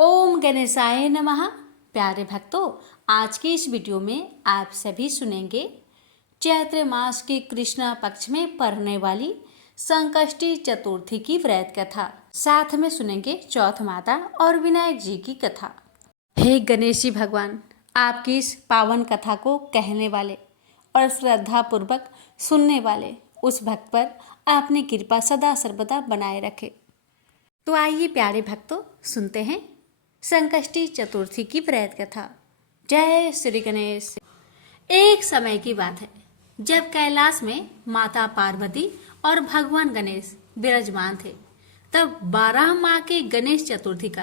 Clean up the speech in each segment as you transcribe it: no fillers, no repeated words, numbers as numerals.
ओम गणेशाय नमः। प्यारे भक्तों, आज के इस वीडियो में आप सभी सुनेंगे चैत्र मास के कृष्ण पक्ष में पड़ने वाली संकष्टी चतुर्थी की व्रत कथा। साथ में सुनेंगे चौथ माता और विनायक जी की कथा। हे गणेश जी भगवान, आपकी इस पावन कथा को कहने वाले और श्रद्धा पूर्वक सुनने वाले उस भक्त पर आपने कृपा सदा सर्वदा बनाए रखे। तो आइए प्यारे भक्तों, सुनते हैं संकष्टी चतुर्थी की व्रत कथा। जय श्री गणेश। एक समय की बात है जब कैलाश में माता पार्वती और भगवान गणेश विराजमान थे। तब 12 माह के गणेश चतुर्थी का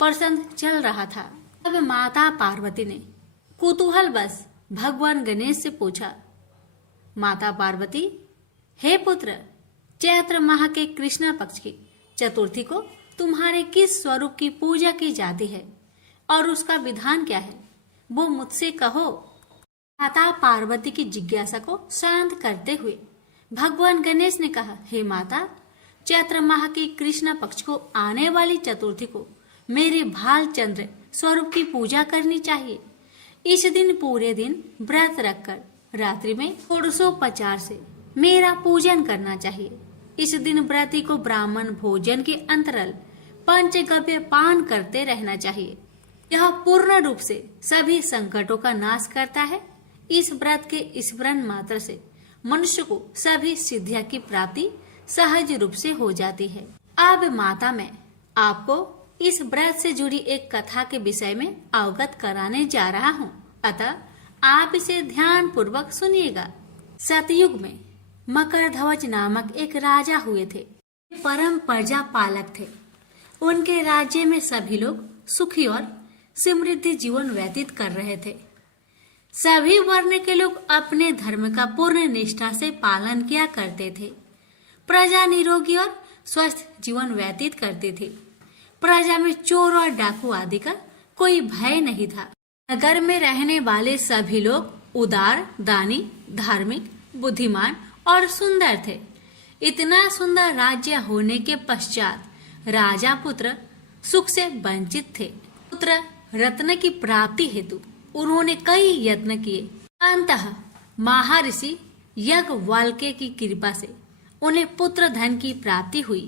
प्रसंग चल रहा था। तब माता पार्वती ने कुतूहल बस भगवान गणेश से पूछा, माता पार्वती, हे पुत्र, चैत्र माह के कृष्ण पक्ष की चतुर्थी को तुम्हारे किस स्वरूप की पूजा की जाती है और उसका विधान क्या है, वो मुझसे कहो। माता पार्वती की जिज्ञासा को शांत करते हुए भगवान गणेश ने कहा, हे माता, चैत्र माह की कृष्ण पक्ष को आने वाली चतुर्थी को मेरे भाल चंद्र स्वरूप की पूजा करनी चाहिए। इस दिन पूरे दिन व्रत रखकर रात्रि में षोडशोपचार से मेरा पूजन करना चाहिए। इस दिन व्रती को ब्राह्मण भोजन के अंतराल पंचगव्य पान करते रहना चाहिए। यह पूर्ण रूप से सभी संकटों का नाश करता है। इस व्रत के स्मरण मात्र से मनुष्य को सभी सिद्धियां की प्राप्ति सहज रूप से हो जाती है। अब माता, मैं आपको इस व्रत से जुड़ी एक कथा के विषय में अवगत कराने जा रहा हूँ, अतः आप इसे ध्यान पूर्वक सुनिएगा। सतयुग में मकरध्वज नामक एक राजा हुए थे। परम प्रजा पालक थे। उनके राज्य में सभी लोग सुखी और समृद्धि जीवन व्यतीत कर रहे थे। सभी वर्ण के लोग अपने धर्म का पूर्ण निष्ठा से पालन किया करते थे। प्रजा निरोगी और स्वस्थ जीवन व्यतीत करती थी। प्रजा में चोर और डाकू आदि का कोई भय नहीं था। नगर में रहने वाले सभी लोग उदार, दानी, धार्मिक, बुद्धिमान और सुंदर थे। इतना सुंदर राज्य होने के पश्चात राजा पुत्र सुख से वंचित थे। पुत्र रत्न की प्राप्ति हेतु उन्होंने कई यत्न किए। अंततः महर्षि याज्ञवल्क्य की कृपा से उन्हें पुत्र धन की प्राप्ति हुई।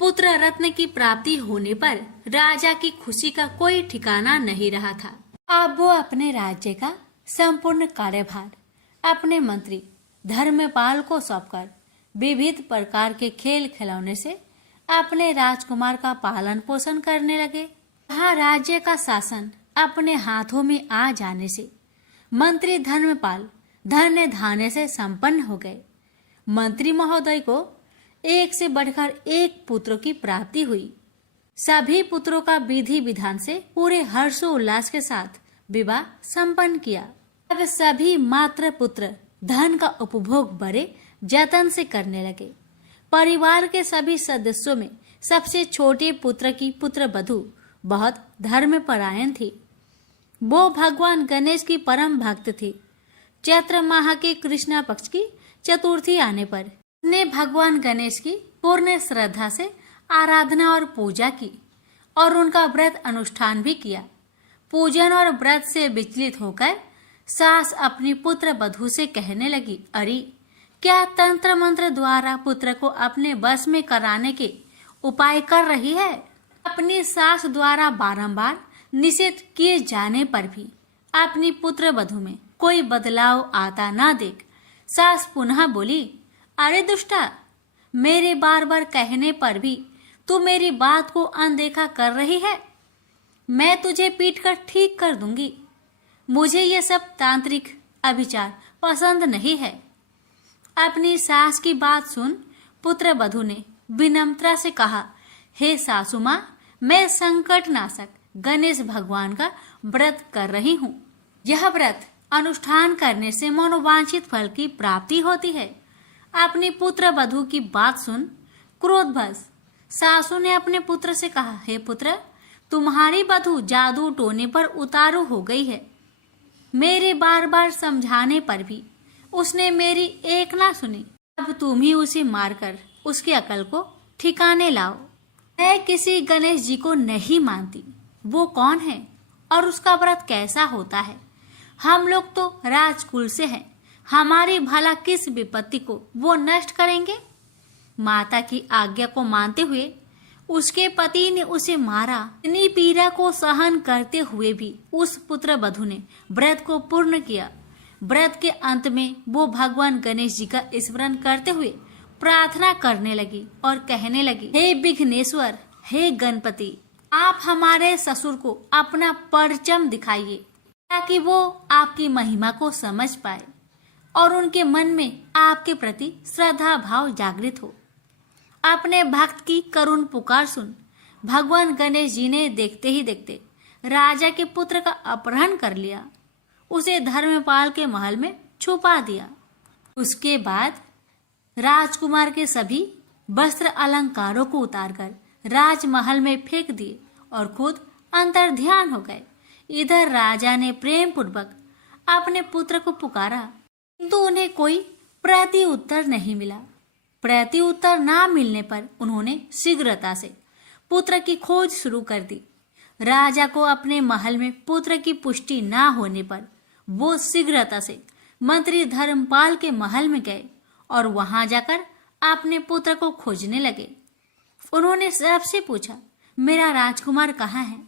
पुत्र रत्न की प्राप्ति होने पर राजा की खुशी का कोई ठिकाना नहीं रहा था। अब वो अपने राज्य का संपूर्ण कार्यभार अपने मंत्री धर्मपाल को सौंपकर विविध प्रकार के खेल खिलौने से अपने राजकुमार का पालन पोषण करने लगे। वहाँ राज्य का शासन अपने हाथों में आ जाने से मंत्री धर्मपाल धन्य धान्य से संपन्न हो गए। मंत्री महोदय को एक से बढ़कर एक पुत्र की प्राप्ति हुई। सभी पुत्रों का विधि विधान से पूरे हर्षोल्लास के साथ विवाह संपन्न किया। अब सभी मात्र पुत्र धन का उपभोग बड़े जतन से करने लगे। परिवार के सभी सदस्यों में सबसे छोटे पुत्र की पुत्र वधू बहुत धर्मपरायण थी। वो भगवान गणेश की परम भक्त थी। चैत्र माह के कृष्ण पक्ष की चतुर्थी आने पर ने भगवान गणेश की पूर्ण श्रद्धा से आराधना और पूजा की और उनका व्रत अनुष्ठान भी किया। पूजन और व्रत से विचलित होकर सास अपनी पुत्र वधू से कहने लगी, अरे, क्या तंत्र मंत्र द्वारा पुत्र को अपने वश में कराने के उपाय कर रही है? अपनी सास द्वारा बारंबार निषेध किए जाने पर भी अपनी पुत्र वधू में कोई बदलाव आता ना देख सास पुनः बोली, अरे दुष्टा, मेरे बार बार कहने पर भी तू मेरी बात को अनदेखा कर रही है। मैं तुझे पीटकर ठीक कर दूंगी। मुझे ये सब तांत्रिक अभिचार पसंद नहीं है। अपनी सास की बात सुन पुत्र वधू ने विनम्रता से कहा, हे सासू माँ, मैं संकट नाशक गणेश भगवान का व्रत कर रही हूँ। यह व्रत अनुष्ठान करने से मनोवांछित फल की प्राप्ति होती है। अपनी पुत्र वधू की बात सुन क्रोधवश सासू ने अपने पुत्र से कहा, हे पुत्र, तुम्हारी वधू जादू टोने पर उतारू हो गई है। मेरे बार बार समझाने पर भी उसने मेरी एक ना सुनी। अब तुम ही उसे मारकर उसकी अकल को ठिकाने लाओ। मैं किसी गणेश जी को नहीं मानती। वो कौन है और उसका व्रत कैसा होता है। हम लोग तो राजकुल से हैं, हमारी भला किस विपत्ति को वो नष्ट करेंगे। माता की आज्ञा को मानते हुए उसके पति ने उसे मारा। इतनी पीड़ा को सहन करते हुए भी उस पुत्र वधू ने व्रत को पूर्ण किया। व्रत के अंत में वो भगवान गणेश जी का स्मरण करते हुए प्रार्थना करने लगी और कहने लगी, हे विघ्नेश्वर, हे गणपति, आप हमारे ससुर को अपना परचम दिखाइए ताकि वो आपकी महिमा को समझ पाए और उनके मन में आपके प्रति श्रद्धा भाव जागृत हो। अपने भक्त की करुण पुकार सुन भगवान गणेश जी ने देखते ही देखते राजा के पुत्र का अपहरण कर लिया, उसे धर्मपाल के महल में छुपा दिया। उसके बाद राजकुमार के सभी वस्त्र अलंकारों को उतारकर राजमहल में फेंक दिए और खुद अंतर ध्यान हो गए। इधर राजा ने प्रेम पूर्वक अपने पुत्र को पुकारा, किंतु उन्हें कोई प्रति उत्तर नहीं मिला। प्रति उत्तर ना मिलने पर उन्होंने शीघ्रता से पुत्र की खोज शुरू कर दी। राजा को अपने महल में पुत्र की पुष्टि ना होने पर वो शीघ्रता से मंत्री धर्मपाल के महल में गए और वहां जाकर अपने पुत्र को खोजने लगे। उन्होंने सबसे पूछा, मेरा राजकुमार कहाँ है?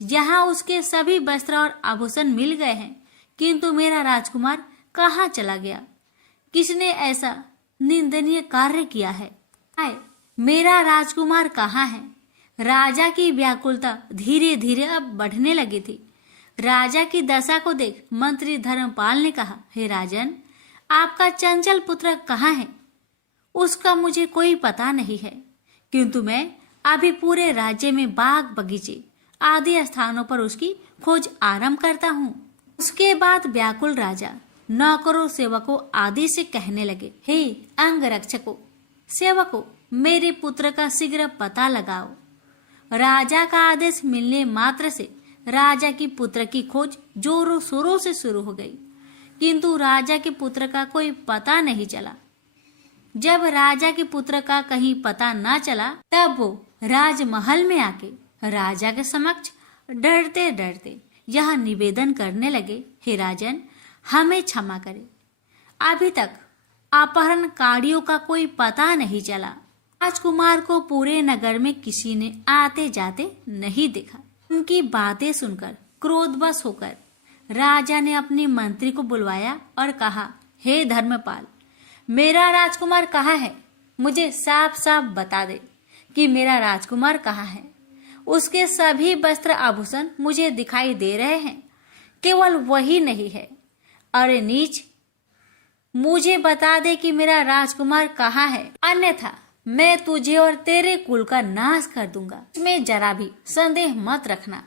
यहाँ उसके सभी वस्त्र और आभूषण मिल गए हैं, किंतु मेरा राजकुमार कहाँ चला गया? किसने ऐसा निंदनीय कार्य किया है? हाय, मेरा राजकुमार कहाँ है? राजा की व्याकुलता धीरे धीरे अब बढ़ने लगी थी। राजा की दशा को देख मंत्री धर्मपाल ने कहा, हे राजन, आपका चंचल पुत्र कहाँ है? उसका मुझे कोई पता नहीं है, किंतु मैं अभी पूरे राज्य में बाग बगीचे आदि स्थानों पर उसकी खोज आरंभ करता हूँ। उसके बाद व्याकुल राजा नौकरों, सेवकों आदि से कहने लगे, हे अंगरक्षकों, सेवकों, मेरे पुत्र का शीघ्र पता लगाओ। राजा का आदेश मिलने मात्र से राजा की पुत्र की खोज जोरों शोरों से शुरू हो गई, किंतु राजा के पुत्र का कोई पता नहीं चला। जब राजा के पुत्र का कहीं पता न चला, तब वो राजमहल में आके राजा के समक्ष डरते डरते यह निवेदन करने लगे, हे राजन, हमें क्षमा करें, अभी तक अपहरणकारियों का कोई पता नहीं चला। राजकुमार को पूरे नगर में किसी ने आते जाते नहीं देखा। उनकी बातें सुनकर क्रोधवश होकर राजा ने अपने मंत्री को बुलवाया और कहा, हे धर्मपाल, मेरा राजकुमार कहाँ है? मुझे साफ साफ बता दे कि मेरा राजकुमार कहाँ है। उसके सभी वस्त्र आभूषण मुझे दिखाई दे रहे हैं, केवल वही नहीं है। अरे नीच, मुझे बता दे कि मेरा राजकुमार कहाँ है, अन्यथा मैं तुझे और तेरे कुल का नाश कर दूंगा। इसमें जरा भी संदेह मत रखना।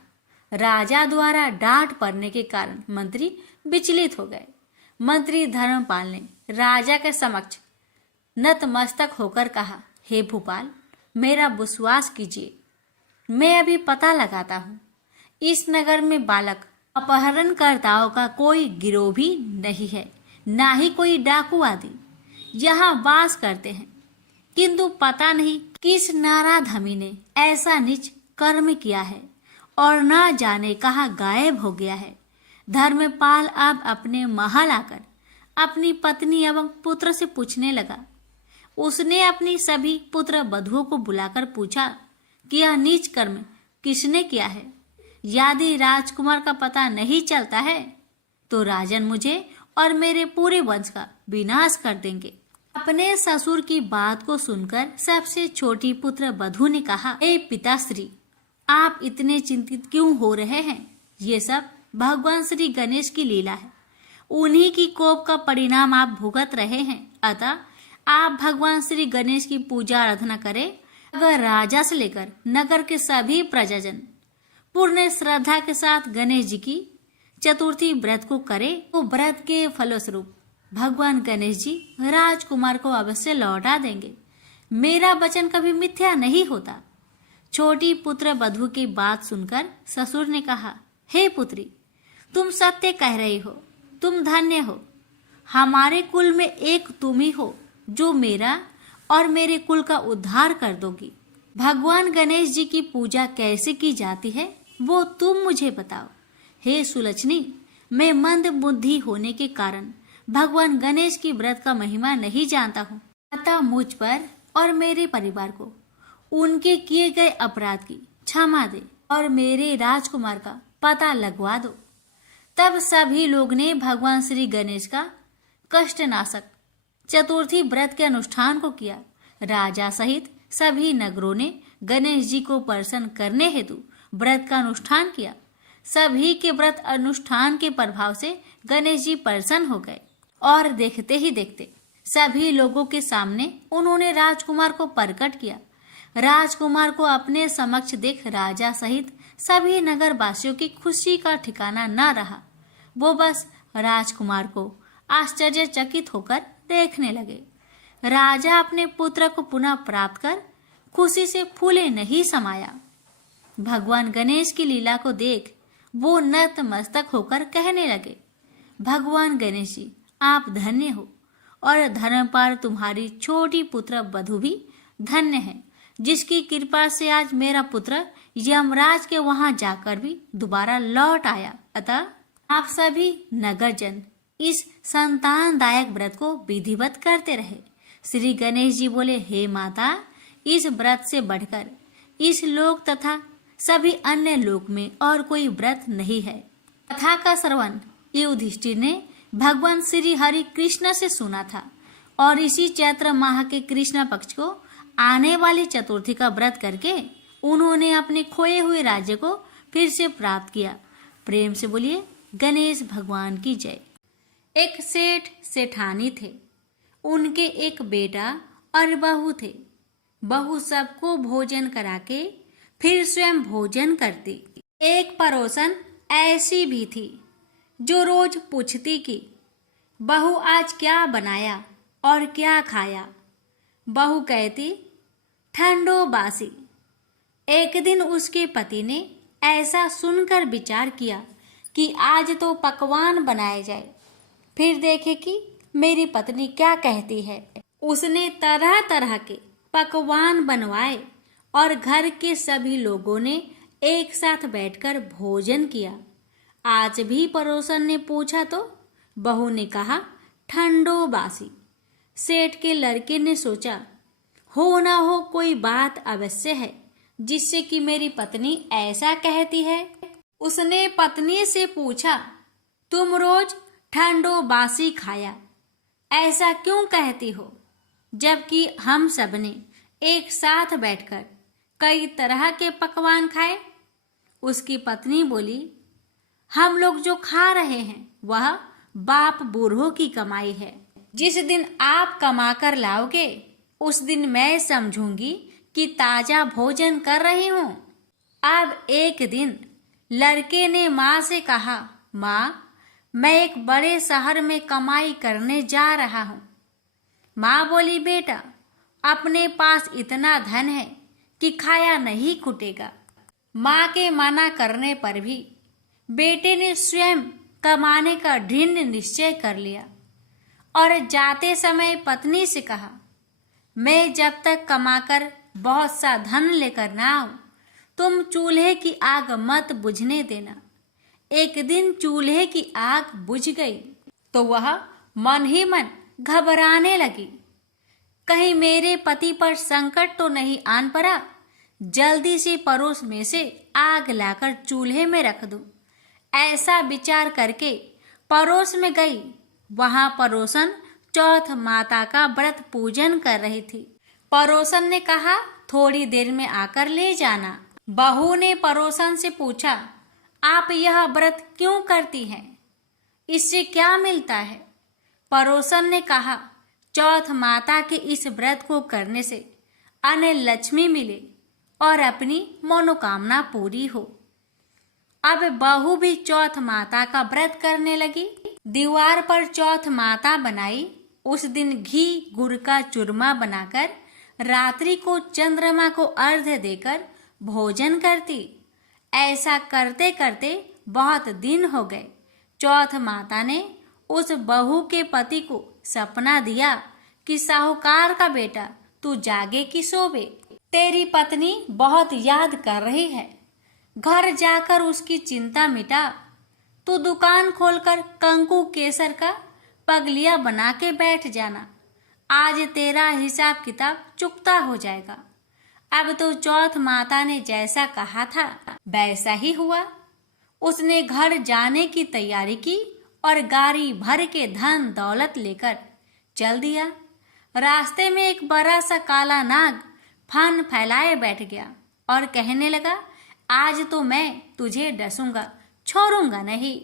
राजा द्वारा डांट पड़ने के कारण मंत्री विचलित हो गए। मंत्री धर्मपाल ने राजा के समक्ष नतमस्तक होकर कहा, हे भूपाल, मेरा विश्वास कीजिए, मैं अभी पता लगाता हूँ। इस नगर में बालक अपहरणकर्ताओं का कोई गिरोह भी नहीं है, ना ही कोई डाकू आदि यहाँ वास करते हैं, किंतु पता नहीं किस नाराधमी ने ऐसा नीच कर्म किया है और न जाने कहाँ गायब हो गया है। धर्मपाल अब अपने महल आकर अपनी पत्नी एवं पुत्र से पूछने लगा। उसने अपनी सभी पुत्र वधुओं को बुलाकर पूछा कि यह नीच कर्म किसने किया है। यदि राजकुमार का पता नहीं चलता है तो राजन मुझे और मेरे पूरे वंश का विनाश कर देंगे। अपने ससुर की बात को सुनकर सबसे छोटी पुत्र वधु ने कहा, हे पिताश्री, आप इतने चिंतित क्यों हो रहे हैं? ये सब भगवान श्री गणेश की लीला है। उन्हीं की कोप का परिणाम आप भुगत रहे हैं। अतः आप भगवान श्री गणेश की पूजा आराधना करें। अगर राजा से लेकर नगर के सभी प्रजाजन पूर्ण श्रद्धा के साथ गणेश जी की चतुर्थी व्रत को करे तो व्रत के फलस्वरूप भगवान गणेश जी राजकुमार को अवश्य लौटा देंगे। मेरा वचन कभी मिथ्या नहीं होता। छोटी पुत्र वधु की बात सुनकर ससुर ने कहा, हे पुत्री, तुम सत्य कह रही हो, तुम धन्य हो। हमारे कुल में एक तुम ही हो जो मेरा और मेरे कुल का उद्धार कर दोगी। भगवान गणेश जी की पूजा कैसे की जाती है वो तुम मुझे बताओ। हे सुलक्षणी, मैं मंद बुद्धि होने के कारण भगवान गणेश की व्रत का महिमा नहीं जानता हूँ। अतः मुझ पर और मेरे परिवार को उनके किए गए अपराध की क्षमा दे और मेरे राजकुमार का पता लगवा दो। तब सभी लोग ने भगवान श्री गणेश का कष्टनाशक चतुर्थी व्रत के अनुष्ठान को किया। राजा सहित सभी नगरों ने गणेश जी को प्रसन्न करने हेतु व्रत का अनुष्ठान किया। सभी के व्रत अनुष्ठान के प्रभाव से गणेश जी प्रसन्न हो गए और देखते ही देखते सभी लोगों के सामने उन्होंने राजकुमार को प्रकट किया। राजकुमार को अपने समक्ष देख राजा सहित सभी नगर वासियों की खुशी का ठिकाना न रहा। वो बस राजकुमार को आश्चर्यचकित होकर देखने लगे। राजा अपने पुत्र को पुनः प्राप्त कर खुशी से फूले नहीं समाया। भगवान गणेश की लीला को देख वो नतमस्तक होकर कहने लगे, भगवान गणेश जी, आप धन्य हो और धर्मपाल तुम्हारी छोटी पुत्र वधु भी धन्य है, जिसकी कृपा से आज मेरा पुत्र यमराज के वहां जाकर भी दोबारा लौट आया। अतः आप सभी नगरजन इस संतानदायक व्रत को विधिवत करते रहे। श्री गणेश जी बोले, हे माता, इस व्रत से बढ़कर इस लोक तथा सभी अन्य लोक में और कोई व्रत नहीं है। कथा का श्रवण युधिष्ठिर ने भगवान श्री हरि कृष्ण से सुना था और इसी चैत्र माह के कृष्ण पक्ष को आने वाली चतुर्थी का व्रत करके उन्होंने अपने खोए हुए राज्य को फिर से प्राप्त किया। प्रेम से बोलिए गणेश भगवान की जय। एक सेठ सेठानी थे। उनके एक बेटा और बहू थे। बहू सबको भोजन करा के फिर स्वयं भोजन करती। एक पड़ोसन ऐसी भी थी जो रोज पूछती कि बहू आज क्या बनाया और क्या खाया। बहू कहती, ठंडो बासी। एक दिन उसके पति ने ऐसा सुनकर विचार किया कि आज तो पकवान बनाए जाए, फिर देखे कि मेरी पत्नी क्या कहती है। उसने तरह तरह के पकवान बनवाए और घर के सभी लोगों ने एक साथ बैठकर भोजन किया। आज भी पड़ोसन ने पूछा तो बहू ने कहा, ठंडो बासी। सेठ के लड़के ने सोचा, हो ना हो कोई बात अवश्य है जिससे कि मेरी पत्नी ऐसा कहती है। उसने पत्नी से पूछा, तुम रोज ठंडो बासी खाया ऐसा क्यों कहती हो, जबकि हम सबने एक साथ बैठकर कई तरह के पकवान खाए। उसकी पत्नी बोली, हम लोग जो खा रहे हैं वह बाप बूढ़ों की कमाई है। जिस दिन आप कमा कर लाओगे उस दिन मैं समझूंगी कि ताजा भोजन कर रही हूँ। अब एक दिन लड़के ने माँ से कहा, माँ, मैं एक बड़े शहर में कमाई करने जा रहा हूँ। माँ बोली, बेटा, अपने पास इतना धन है कि खाया नहीं खुटेगा। माँ के मना करने पर भी बेटे ने स्वयं कमाने का दृढ़ निश्चय कर लिया और जाते समय पत्नी से कहा, मैं जब तक कमाकर बहुत सा धन लेकर ना आऊं, तुम चूल्हे की आग मत बुझने देना। एक दिन चूल्हे की आग बुझ गई तो वह मन ही मन घबराने लगी, कहीं मेरे पति पर संकट तो नहीं आन पड़ा। जल्दी से पड़ोस में से आग लाकर चूल्हे में रख दूं। ऐसा विचार करके पड़ोस में गई। वहां पड़ोसन चौथ माता का व्रत पूजन कर रही थी। पड़ोसन ने कहा, थोड़ी देर में आकर ले जाना। बहू ने पड़ोसन से पूछा, आप यह व्रत क्यों करती हैं? इससे क्या मिलता है? पड़ोसन ने कहा, चौथ माता के इस व्रत को करने से अन्न लक्ष्मी मिले और अपनी मनोकामना पूरी हो। अब बहू भी चौथ माता का व्रत करने लगी। दीवार पर चौथ माता बनाई। उस दिन घी गुड़ का चूरमा बनाकर रात्रि को चंद्रमा को अर्घ्य देकर भोजन करती। ऐसा करते करते बहुत दिन हो गए। चौथ माता ने उस बहू के पति को सपना दिया कि साहूकार का बेटा, तू जागे कि सोवे, तेरी पत्नी बहुत याद कर रही है। घर जाकर उसकी चिंता मिटा, तो दुकान खोलकर कंकु केसर का पगलिया बना के बैठ जाना। आज तेरा हिसाब किताब चुकता हो जाएगा। अब तो चौथ माता ने जैसा कहा था वैसा ही हुआ। उसने घर जाने की तैयारी की और गाड़ी भर के धन दौलत लेकर चल दिया। रास्ते में एक बड़ा सा काला नाग फन फैलाए बैठ गया और कहने लगा, आज तो मैं तुझे डसूंगा, छोड़ूंगा नहीं।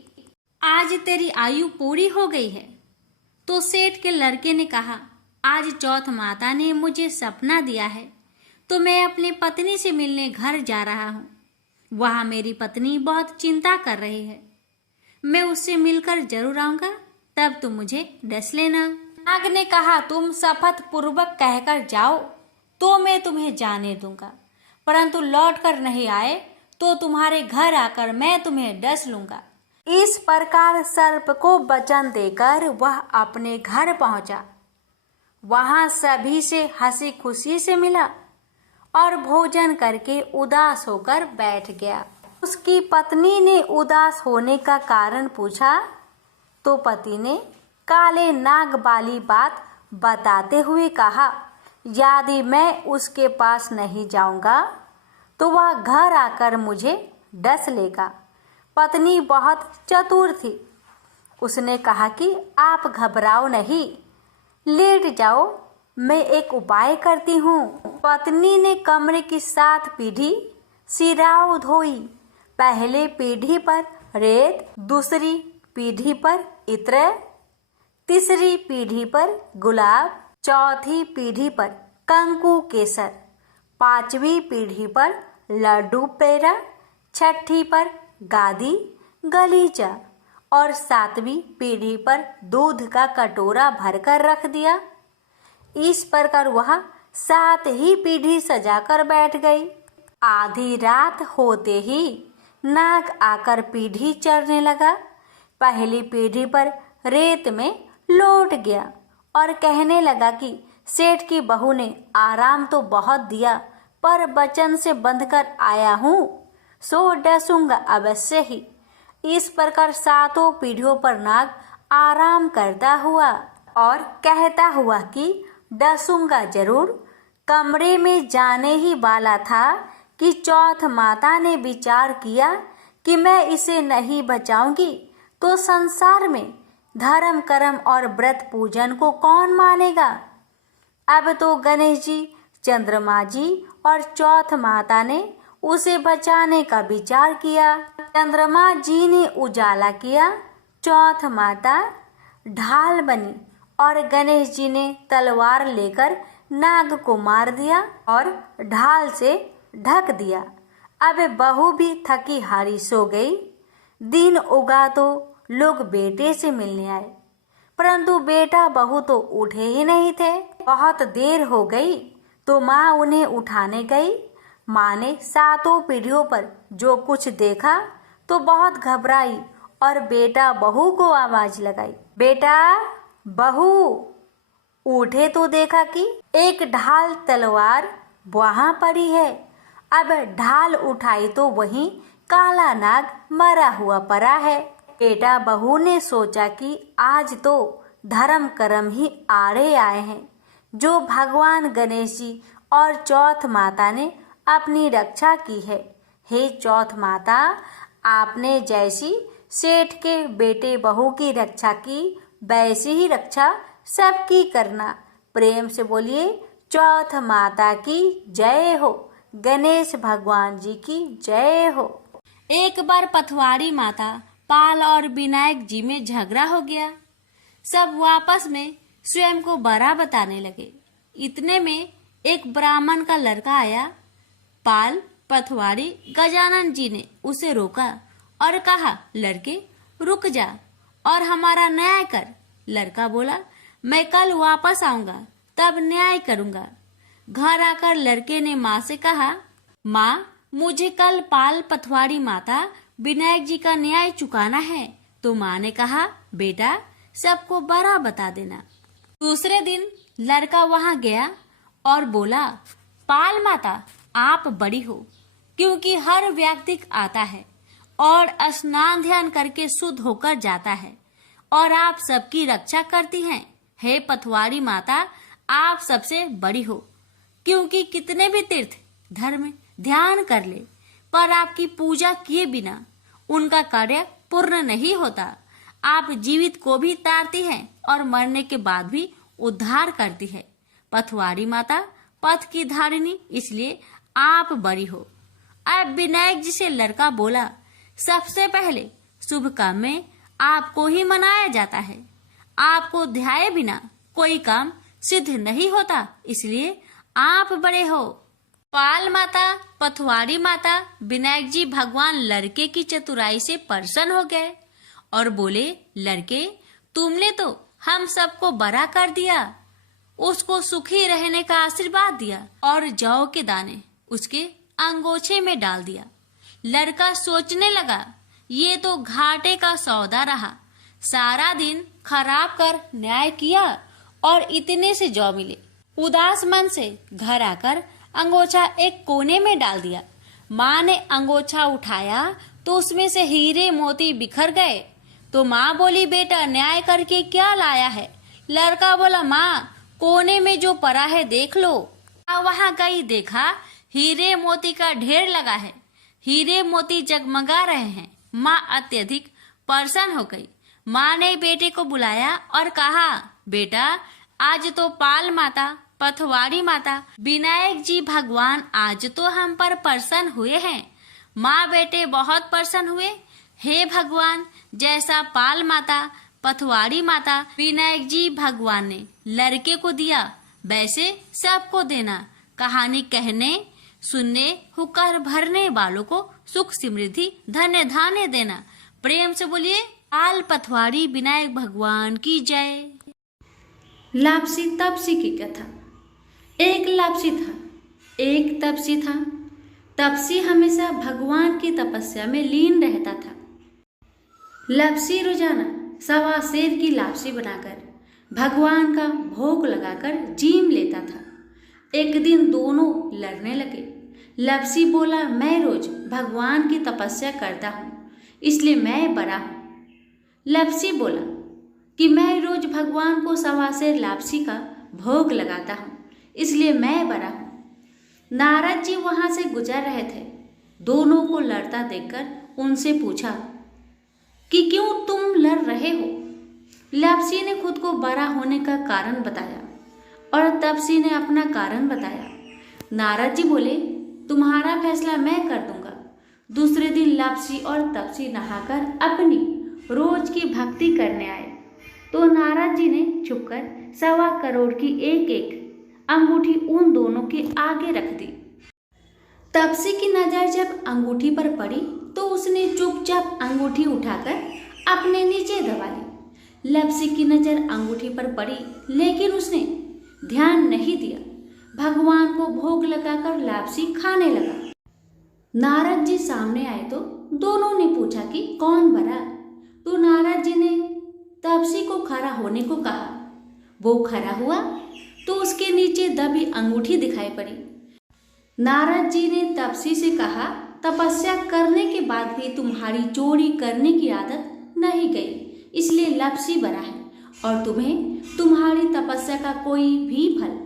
आज तेरी आयु पूरी हो गई है। तो सेठ के लड़के ने कहा, आज चौथ माता ने मुझे सपना दिया है, तो मैं अपनी पत्नी से मिलने घर जा रहा हूँ। वहाँ मेरी पत्नी बहुत चिंता कर रही है। मैं उससे मिलकर जरूर आऊंगा, तब तुम मुझे डस लेना। नाग ने कहा, तुम शपथ पूर्वक कहकर जाओ तो मैं तुम्हें जाने दूंगा, परंतु लौट कर नहीं आए तो तुम्हारे घर आकर मैं तुम्हें डस लूंगा। इस प्रकार सर्प को वचन देकर वह अपने घर पहुंचा। वहां सभी से हंसी खुशी से मिला और भोजन करके उदास होकर बैठ गया। उसकी पत्नी ने उदास होने का कारण पूछा तो पति ने काले नाग वाली बात बताते हुए कहा, यदि मैं उसके पास नहीं जाऊंगा तो वह घर आकर मुझे डस लेगा। पत्नी बहुत चतुर थी। उसने कहा कि आप घबराओ नहीं, लेट जाओ, मैं एक उपाय करती हूँ। पत्नी ने कमरे की 7 पीढ़ी सिराओ धोई। पहले पीढ़ी पर रेत, दूसरी पीढ़ी पर इत्र, तीसरी पीढ़ी पर गुलाब, चौथी पीढ़ी पर कंकु केसर, 5वीं पीढ़ी पर लड्डू पेड़ा, 6ठी पर गादी गलीचा और 7वीं पीढ़ी पर दूध का कटोरा भरकर रख दिया। इस प्रकार वह 7 ही पीढ़ी सजाकर बैठ गई। आधी रात होते ही नाग आकर पीढ़ी चढ़ने लगा। पहली पीढ़ी पर रेत में लौट गया और कहने लगा कि सेठ की बहू ने आराम तो बहुत दिया, पर वचन से बंधकर आया हूँ, सो डसूंगा अवश्य ही। इस प्रकार 7 पीढ़ियों पर नाग आराम करता हुआ और कहता हुआ कि डसूंगा जरूर। कमरे में जाने ही वाला था कि चौथ माता ने विचार किया कि मैं इसे नहीं बचाऊंगी तो संसार में धर्म कर्म और व्रत पूजन को कौन मानेगा। अब तो गणेश जी, चंद्रमा जी और चौथ माता ने उसे बचाने का विचार किया। चंद्रमा जी ने उजाला किया, चौथ माता ढाल बनी और गणेश जी ने तलवार लेकर नाग को मार दिया और ढाल से ढक दिया। अब बहू भी थकी हारी सो गई। दिन उगा तो लोग बेटे से मिलने आए, परंतु बेटा बहू तो उठे ही नहीं थे। बहुत देर हो गई तो माँ उन्हें उठाने गई। माँ ने 7 पीढ़ियों पर जो कुछ देखा तो बहुत घबराई और बेटा बहू को आवाज लगाई, बेटा बहू। उठे तो देखा कि एक ढाल तलवार वहां पड़ी है। अब ढाल उठाई तो वहीं काला नाग मरा हुआ पड़ा है। बेटा बहू ने सोचा कि आज तो धर्म कर्म ही आड़े आए हैं, जो भगवान गणेश जी और चौथ माता ने अपनी रक्षा की है। हे चौथ माता, आपने जैसी सेठ के बेटे बहू की रक्षा की, वैसी ही रक्षा सबकी करना। प्रेम से बोलिए, चौथ माता की जय हो, गणेश भगवान जी की जय हो। एक बार पथवारी माता पाल और विनायक जी में झगड़ा हो गया। सब आपस में स्वयं को बड़ा बताने लगे। इतने में एक ब्राह्मण का लड़का आया। पाल, पथवारी, गजानन जी ने उसे रोका और कहा, लड़के रुक जा और हमारा न्याय कर। लड़का बोला, मैं कल वापस आऊंगा, तब न्याय करूंगा। घर आकर लड़के ने माँ से कहा, माँ, मुझे कल पाल, पथवारी माता, विनायक जी का न्याय चुकाना है। तो माँ ने कहा, बेटा सबको बड़ा बता देना। दूसरे दिन लड़का वहां गया और बोला, पाल माता, आप बड़ी हो, क्योंकि हर व्यक्ति आता है और स्नान ध्यान करके शुद्ध होकर जाता है और आप सबकी रक्षा करती हैं। हे पथवारी माता, आप सबसे बड़ी हो, क्योंकि कितने भी तीर्थ धर्म ध्यान कर ले पर आपकी पूजा किए बिना उनका कार्य पूर्ण नहीं होता। आप जीवित को भी तारती हैं और मरने के बाद भी उद्धार करती है। पथवारी माता पथ की धारिणी, इसलिए आप बड़ी हो। अब विनायक जी से लड़का बोला, सबसे पहले शुभ काम में आपको ही मनाया जाता है। आपको ध्याये बिना कोई काम सिद्ध नहीं होता, इसलिए आप बड़े हो। पाल माता, पथवारी माता, विनायक जी भगवान लड़के की चतुराई से प्रसन्न हो गए और बोले, लड़के, तुमने तो हम सबको बड़ा कर दिया, उसको सुखी रहने का आशीर्वाद दिया और जौ के दाने उसके अंगोछे में डाल दिया। लड़का सोचने लगा, ये तो घाटे का सौदा रहा। सारा दिन खराब कर न्याय किया और इतने से जौ मिले। उदास मन से घर आकर अंगोछा एक कोने में डाल दिया। माँ ने अंगोछा उठाया तो उसमें से हीरे मोती बिखर गए। तो माँ बोली, बेटा न्याय करके क्या लाया है? लड़का बोला, माँ कोने में जो पड़ा है देख लो। वहाँ गई, देखा हीरे मोती का ढेर लगा है, हीरे मोती जगमगा रहे हैं। माँ अत्यधिक प्रसन्न हो गई। माँ ने बेटे को बुलाया और कहा, बेटा आज तो पाल माता, पथवारी माता, विनायक जी भगवान आज तो हम पर प्रसन्न हुए हैं। माँ बेटे बहुत प्रसन्न हुए। हे भगवान, जैसा पाल माता, पथवारी माता, विनायक जी भगवान ने लड़के को दिया, वैसे सबको देना। कहानी कहने सुनने हुक्कर भरने वालों को सुख समृद्धि धन्य धान्य देना। प्रेम से बोलिए, पाल पथवारी विनायक भगवान की जय। लापसी तपसी की कथा। एक लापसी था, एक तपसी था। तपसी हमेशा भगवान की तपस्या में लीन रहता था। लापसी रोजाना सवा सेर की लापसी बनाकर भगवान का भोग लगाकर जीम लेता था। एक दिन दोनों लड़ने लगे। लापसी बोला, मैं रोज भगवान की तपस्या करता हूँ, इसलिए मैं बड़ा हूँ। लापसी बोला कि मैं रोज भगवान को सवा सेर लापसी का भोग लगाता हूँ, इसलिए मैं बड़ा हूँ। नारद जी वहां से गुजर रहे थे। दोनों को लड़ता देखकर उनसे पूछा कि क्यों तुम लड़ रहे हो? लापसी ने खुद को बड़ा होने का कारण बताया और तपसी ने अपना कारण बताया। नारद जी बोले, तुम्हारा फैसला मैं कर दूंगा। दूसरे दिन लापसी और तपसी नहाकर अपनी रोज की भक्ति करने आए तो नारद जी ने छुपकर 1.25 करोड़ की एक एक अंगूठी उन दोनों के आगे रख दी। तपसी की नजर जब अंगूठी पर पड़ी तो उसने चुपचाप अंगूठी उठाकर अपने नीचे दबा ली। लापसी की नजर अंगूठी पर पड़ी लेकिन उसने ध्यान नहीं दिया। भगवान को भोग लगाकर लापसी खाने लगा। नारद जी सामने आए तो दोनों ने पूछा कि कौन बड़ा? तो नारद जी ने तपसी को खड़ा होने को कहा। वो खड़ा हुआ तो उसके नीचे दबी अंगूठी दिखाई पड़ी। नारद जी ने तपसी से कहा, तपस्या करने के बाद भी तुम्हारी चोरी करने की आदत नहीं गई, इसलिए लापसी बना है और तुम्हें तुम्हारी तपस्या का कोई भी फल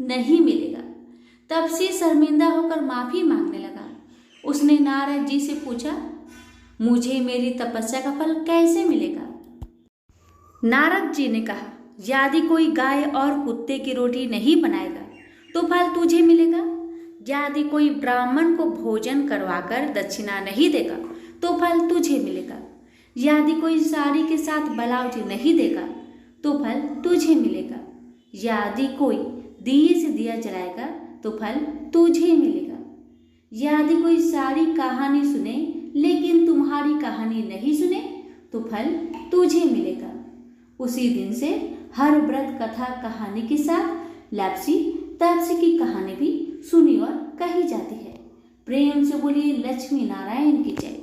नहीं मिलेगा। तपसी शर्मिंदा होकर माफी मांगने लगा। उसने नारद जी से पूछा, मुझे मेरी तपस्या का फल कैसे मिलेगा? नारद जी ने कहा, यदि कोई गाय और कुत्ते की रोटी नहीं बनाएगा तो फल तुझे मिलेगा। यदि कोई ब्राह्मण को भोजन करवाकर दक्षिणा नहीं देगा तो फल तुझे मिलेगा। यदि कोई साड़ी के साथ ब्लाउज नहीं देगा तो फल तुझे मिलेगा। यदि कोई दिए से दिया जलाएगा तो फल तुझे मिलेगा। यदि कोई सारी कहानी सुने लेकिन तुम्हारी कहानी नहीं सुने तो फल तुझे मिलेगा। उसी दिन से हर व्रत कथा कहानी के साथ लापसी तपसी की कहानी भी सुनी और कही जाती है। प्रेम से बोलिए लक्ष्मी नारायण की जय।